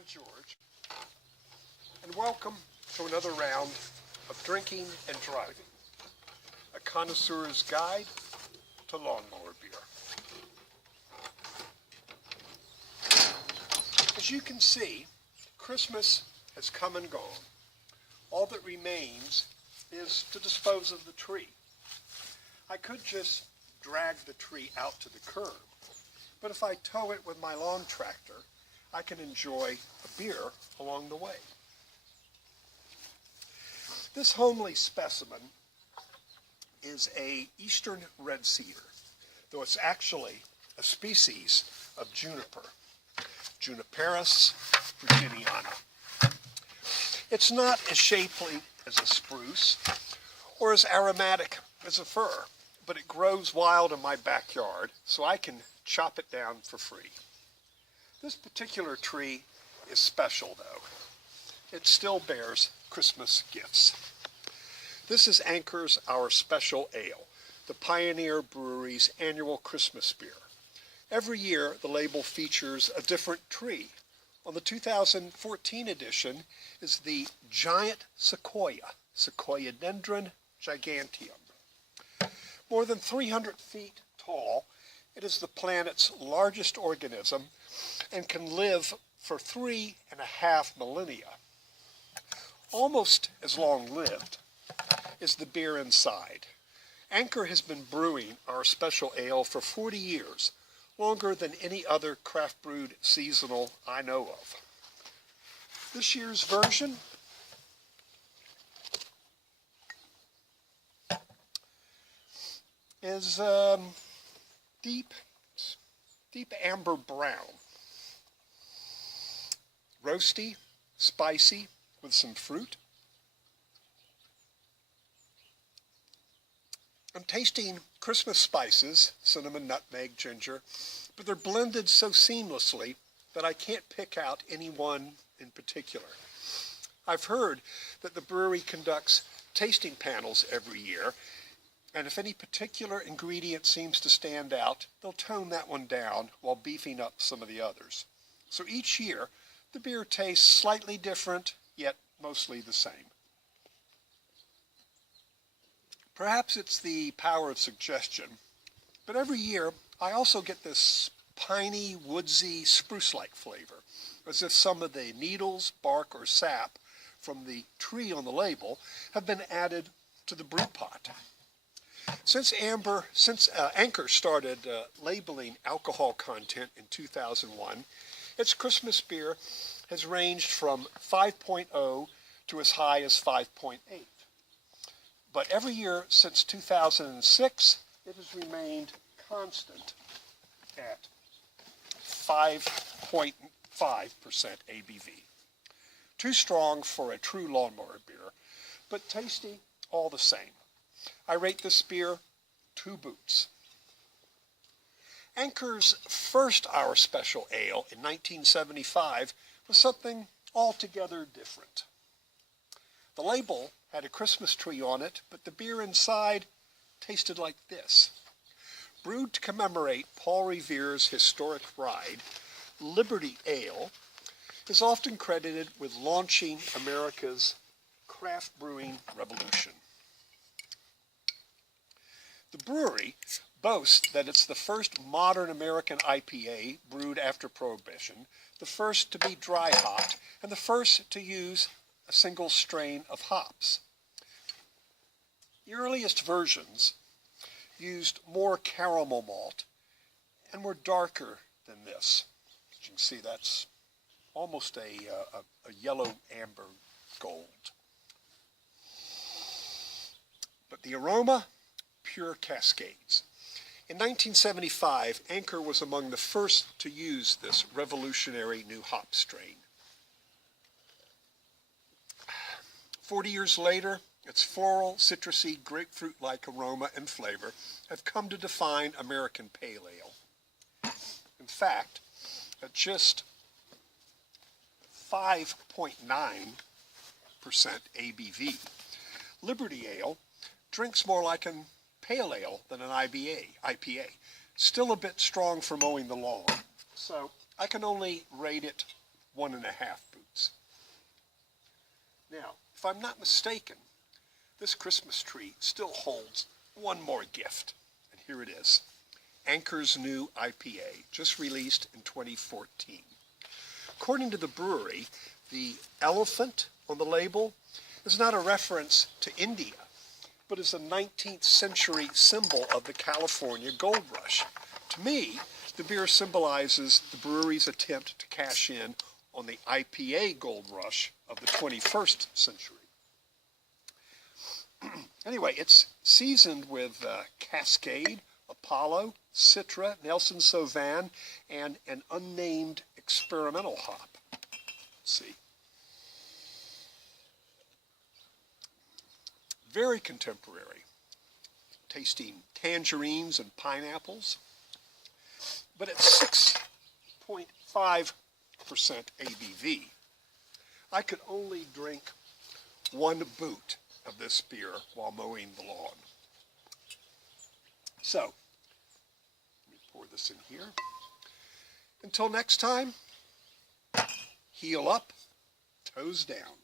I'm George, and welcome to another round of drinking and driving, a connoisseur's guide to lawnmower beer. As you can see, Christmas has come and gone. All that remains is to dispose of the tree. I could just drag the tree out to the curb, but if I tow it with my lawn tractor, I can enjoy a beer along the way. This homely specimen is an eastern red cedar, though it's actually a species of juniper, Juniperus virginiana. It's not as shapely as a spruce or as aromatic as a fir, but it grows wild in my backyard, so I can chop it down for free. This particular tree is special, though. It still bears Christmas gifts. This is Anchor's Our Special Ale, the Pioneer Brewery's annual Christmas beer. Every year, the label features a different tree. On the 2014 edition is the Giant Sequoia, Sequoiadendron giganteum. More than 300 feet tall, it is the planet's largest organism and can live for 3.5 millennia. Almost as long-lived is the beer inside. Anchor has been brewing our special ale for 40 years, longer than any other craft brewed seasonal I know of. This year's version is deep amber brown. Roasty, spicy, with some fruit. I'm tasting Christmas spices, cinnamon, nutmeg, ginger, but they're blended so seamlessly that I can't pick out any one in particular. I've heard that the brewery conducts tasting panels every year, and if any particular ingredient seems to stand out, they'll tone that one down while beefing up some of the others. So each year, the beer tastes slightly different, yet mostly the same. Perhaps it's the power of suggestion, but every year I also get this piney, woodsy, spruce-like flavor, as if some of the needles, bark, or sap from the tree on the label have been added to the brew pot. Since Anchor started labeling alcohol content in 2001, its Christmas beer has ranged from 5.0 to as high as 5.8. But every year since 2006, it has remained constant at 5.5% ABV. Too strong for a true lawnmower beer, but tasty all the same. I rate this beer 2 boots. Anchor's first Our Special Ale in 1975 was something altogether different. The label had a Christmas tree on it, but the beer inside tasted like this. Brewed to commemorate Paul Revere's historic ride, Liberty Ale is often credited with launching America's craft brewing revolution. The brewery boasts that it's the first modern American IPA brewed after Prohibition, the first to be dry hopped, and the first to use a single strain of hops. The earliest versions used more caramel malt and were darker than this. As you can see, that's almost a yellow amber gold. But the aroma, pure Cascades. In 1975, Anchor was among the first to use this revolutionary new hop strain. 40 years later, its floral, citrusy, grapefruit-like aroma and flavor have come to define American Pale Ale. In fact, at just 5.9% ABV, Liberty Ale drinks more like an pale ale than an IPA. Still a bit strong for mowing the lawn, so I can only rate it 1.5 boots. Now, if I'm not mistaken, this Christmas tree still holds one more gift, and here it is. Anchor's new IPA, just released in 2014. According to the brewery, the elephant on the label is not a reference to India, but is a 19th century symbol of the California gold rush. To me, the beer symbolizes the brewery's attempt to cash in on the IPA gold rush of the 21st century. Anyway, it's seasoned with Cascade, Apollo, Citra, Nelson Sauvin, and an unnamed experimental hop. Let's see. Very contemporary, tasting tangerines and pineapples, but at 6.5% ABV. I could only drink one boot of this beer while mowing the lawn. So, let me pour this in here. Until next time, heel up, toes down.